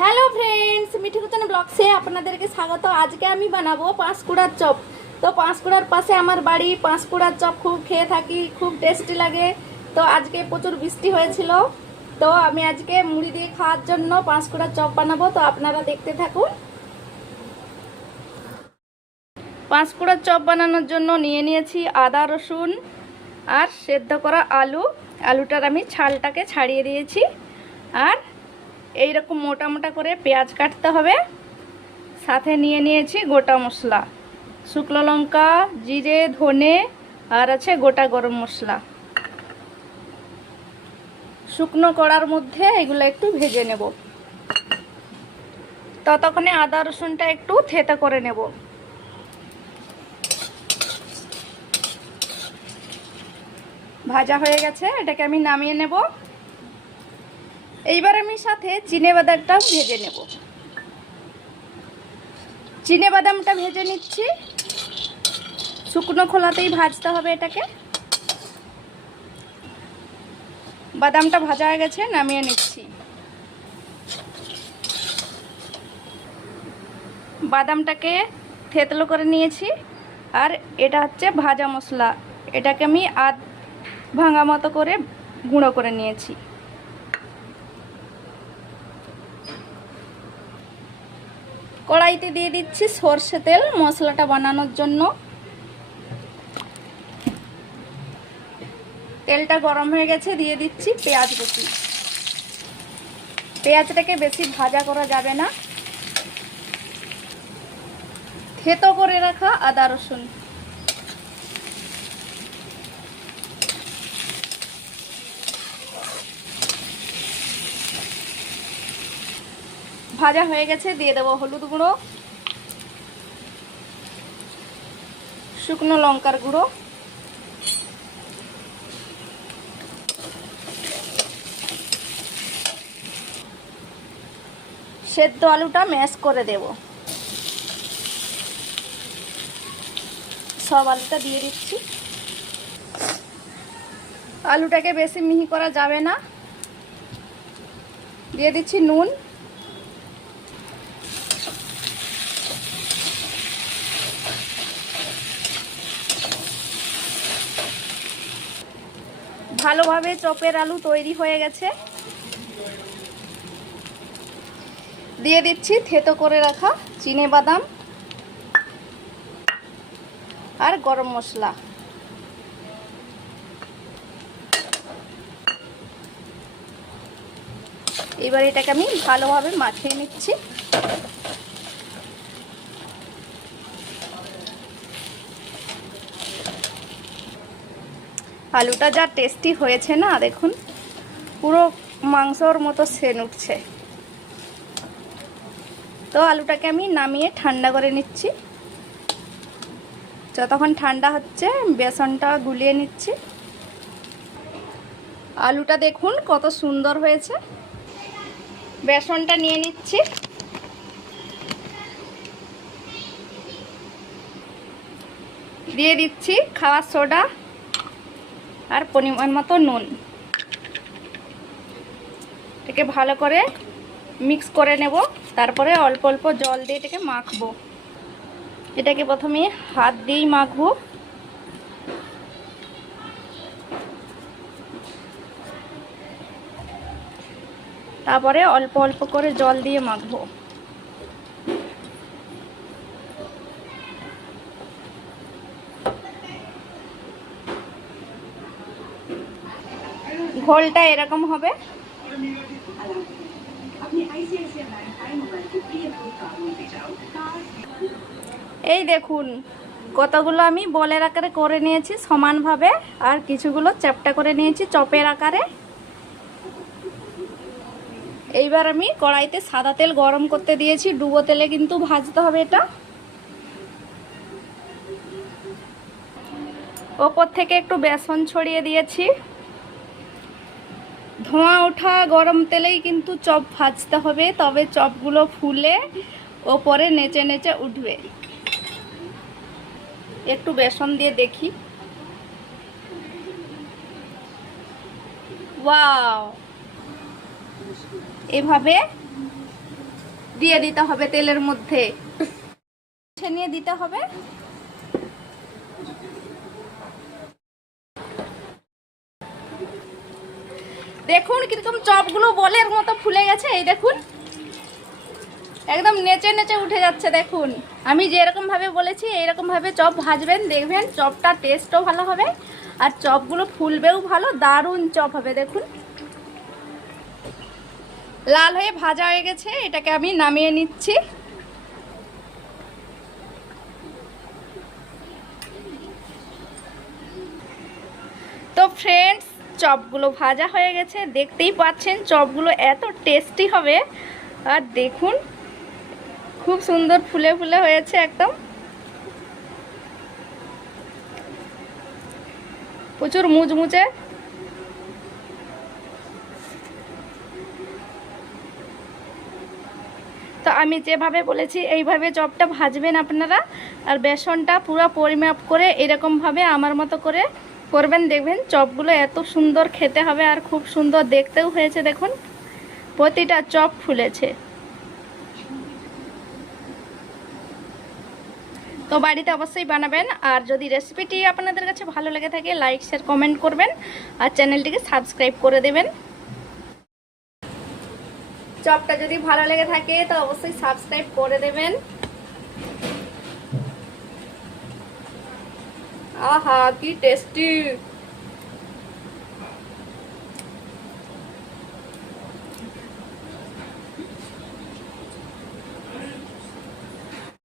Hello friends Mithi Kutan ব্লগসে আপনাদেরকে স্বাগত। আজকে আমি বানাবো পাঁশকুড়ার চপ। তো পাঁশকুড়ার পাশে আমার বাড়ি, পাঁশকুড়ার চপ খুব খেয়ে থাকি, খুব টেস্টি লাগে। তো আজকে প্রচুর বৃষ্টি হয়েছিল। তো আমি আজকে মুড়ি দিয়ে খাওয়ার জন্য পাঁশকুড়ার চপ বানাবো। তো আপনারা দেখতে থাকুন। পাঁশকুড়ার চপ বানানোর জন্য নিয়ে নিয়েছি আদা, রসুন আর সেদ্ধ করা আলু। আলুটার আমি ছালটাকে ছাড়িয়ে দিয়েছি। আর এই রকম মোটা মোটা করে পেঁয়াজ কাটতে হবে। সাথে নিয়ে নিয়েছি গোটা মশলা। শুকনো লঙ্কা, জিরে, ধনে, আর আছে গোটা গরম মশলা। শুকনো কড়ার মধ্যে এগুলো একটু ভেজে নেব। ততক্ষণে আদা, রসুনটা একটু থেতা করে নেব। ভাজা হয়ে গেছে, এটাকে আমি নামিয়ে নেব। এইবার আমি সাথে চিনে বাদামটাও ভেজে নেব। চিনে বাদামটা ভেজে নিচ্ছি। শুকনো খোলাতেই ভাজতে হবে এটাকে। বাদামটা ভাজা হয়ে গেছে, নামিয়ে নিচ্ছি। বাদামটাকে থেতলো করে নিয়েছি। আর এটা হচ্ছে ভাজা মশলা। এটাকে আমি আধ ভাঙা মতো করে গুঁড়ো করে নিয়েছি। কড়াইতে দিয়ে দিচ্ছি সর্ষে তেল মশলাটা বানানোর জন্য। তেলটা গরম হয়ে গেছে, দিয়ে দিচ্ছি পেঁয়াজ কুচি। পেঁয়াজটাকে বেশি ভাজা করা যাবে না। থেতো করে রাখা আদা রসুন। ভাজা হয়ে গেছে, দিয়ে দেবো হলুদ গুঁড়ো, শুকনো লঙ্কার গুঁড়ো। সেদ্ধ আলুটা ম্যাশ করে দেব। সব আলুটা দিয়ে দিচ্ছি। আলুটাকে বেশি মিহি করা যাবে না। দিয়ে দিচ্ছি নুন। ভালোভাবে চপের আলু তৈরি হয়ে গেছে। দিয়ে দিচ্ছি থেতো করে রাখা চিনে বাদাম আর গরম মশলা। এবার এটাকে আমি ভালোভাবে মাখিয়ে নিচ্ছি। আলুটা যা টেস্টি হয়েছে না, দেখুন, পুরো মাংসর মতো সেন উঠছে। তো আলুটাকে আমি নামিয়ে ঠান্ডা করে নিচ্ছি। যতক্ষণ ঠান্ডা হচ্ছে, বেসনটা গুলিয়ে নিচ্ছি। আলুটা দেখুন কত সুন্দর হয়েছে। বেসনটা নিয়ে নিচ্ছি। দিয়ে দিচ্ছি খাওয়ার সোডা। আর পরিমাণ মতো নুন। এটাকে ভালো করে মিক্স করে নেব। তারপরে অল্প অল্প জল দিয়ে এটাকে মাখবো। এটাকে প্রথমে হাত দিয়েই মাখবো। তারপরে অল্প অল্প করে জল দিয়ে মাখবো। ঘোলটা এরকম হবে। এই দেখুন, কতগুলো আমি বলের আকারে করে নিয়েছি সমানভাবে, আর কিছুগুলো চ্যাপটা করে নিয়েছি চপের আকারে। এইবার আমি কড়াইতে সাদা তেল গরম করতে দিয়েছি, ডুবো তেলে কিন্তু ভাজতে হবে এটা। ওপর থেকে একটু বেসন ছড়িয়ে দিয়েছি। ধোঁয়া ওঠা গরম তেলেই কিন্তু চপ ভাজতে হবে, তবে চপগুলো ফুলে ওপরে নেচে নেচে উঠবে। একটু বেসন দিয়ে দেখি। এভাবে দিয়ে দিতে হবে তেলের মধ্যে। নিয়ে দিতে হবে। দেখুন কীরকম চপগুলো বলের মতো ফুলে গেছে, এই দেখুন। একদম নেচে নেচে উঠে যাচ্ছে, দেখুন। আমি যেরকম ভাবে বলেছি, এইরকম ভাবে চপ ভাজবেন, দেখবেন চপটা টেস্টও ভালো হবে, আর চপগুলো ফুলবেও ভালো, দারুণ চপ হবে, দেখুন। লাল হয়ে ভাজা হয়ে গেছে, এটাকে আমি নামিয়ে নিচ্ছি। তো ফ্রেন্ডস চপগুলো ভাজা হয়ে গেছে। দেখতেই পাচ্ছেন চপগুলো এত টেস্টি হবে। আর দেখুন, খুব সুন্দর ফুলে ফুলে হয়েছে একদম। প্রচুর মুচমুচে। তো আমি যেভাবে বলেছি, এইভাবে চপটা ভাজবেন আপনারা। আর বেসনটা পুরো পরিমাপ করে এরকমভাবে আমার মতো করে করবেন, দেখবেন চপগুলো এত সুন্দর খেতে হবে আর খুব সুন্দর দেখতেও হয়েছে, দেখুন। প্রতিটা চপ ফুলেছে। তো বাড়িতে অবশ্যই বানাবেন, আর যদি রেসিপিটি আপনাদের কাছে ভালো লেগে থাকে, লাইক, শেয়ার, কমেন্ট করবেন, আর চ্যানেলটিকে সাবস্ক্রাইব করে দেবেন। চপটা যদি ভালো লেগে থাকে, তো অবশ্যই সাবস্ক্রাইব করে দেবেন। आहा की टेस्टी।